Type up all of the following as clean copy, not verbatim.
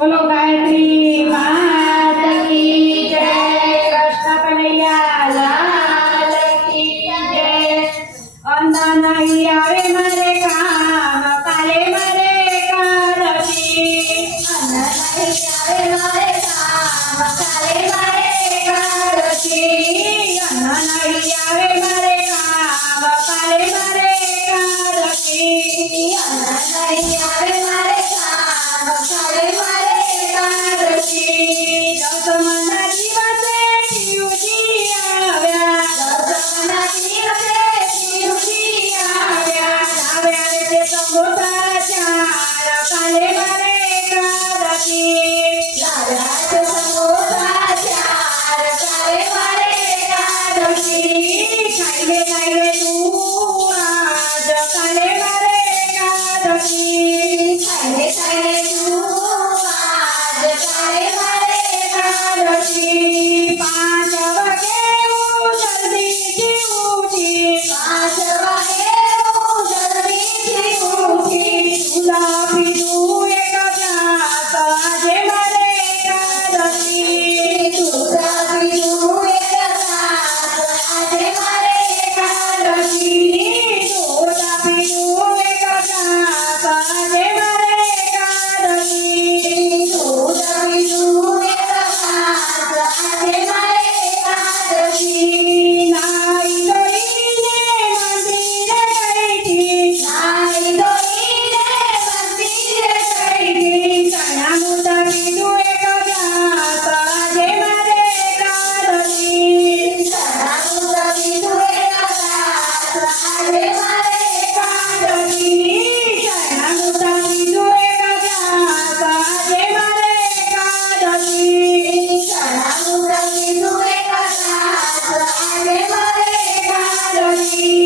बोलो गायत्री मात की जय। कृष्ण कन्हैया लाल की जय। अंधा नहीं आवे मारे काम काले मारे कादशी। अंधा नहीं आवे मारे काम काले मारे कादशी। अंधा नहीं आवे मारे काम काले मारे कादशी। अंधा नहीं आवे मारे काम काले मारे दसमना દિવસે શિવજી આવ્યા। દસમના દિવસે શિવજી આવ્યા। આવ્યા રે તે સંગોતા ચાર કાલે મારે એકાદશી। આવ્યા તે સંગોતા ચાર કાલે મારે એકાદશી। ખાઈ લે તું આજ કાલે મારે એકાદશી। ખાઈ લે તું પાંચ વાગે જલ્દીથી ઉઠી। પાંચ વાગે જલ્દીથી ઉઠી। દૂધ પીધું એક ગ્લાસ આજે મારે એકાદશી। દૂધ પીધું એક ગ્લાસ આજે મારે એકાદશી। દૂધ પીધું એક ગ્લાસ આજે મારે એકાદશી। દૂધ પીધું આજે મારે એકાદશી। નાઈ ધોઈને મંદિરે ગઈતી। નાઈ ધોઈને મંદિરે ગઈતી। ચણાનું પીધું એક ગ્લાસ આજે મારે એકાદશી। ચણાનું પીધું એક ગ્લાસ આજે મારે એકાદશી। ચણાનું પીધું એક ગ્લાસ આજે મારે એકાદશી। ચણાનું પીધું એક ગ્લાસ આજે મારે એકાદશી।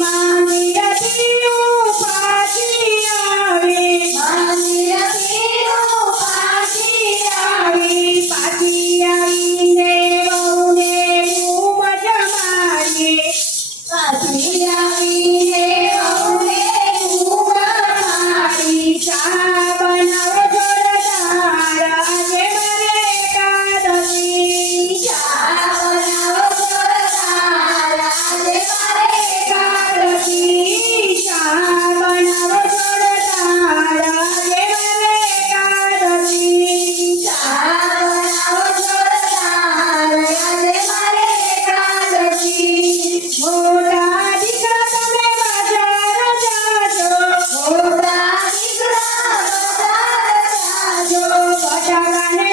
મંદિરેથી હું પાછી આવી। મંદિરેથી હું પાછી આવી। પાછી આવીને વહુને બૂમ જમાડી। પાછી આવીને વહુને બૂમ જમાડી। ચા બનાવો જોરદાર આજે મારે એકાદશી। ચા બનાવો જોરદાર આજે મારે એકાદશી। ચા બનાવો જોરદાર આજે મારે એકાદશી। ચા બનાવો જોરદાર આજે મારે એકાદશી। મોટા દીકરા તમે બજાર જાજો। મોટા દીકરા બજાર જાજો। બટાકાને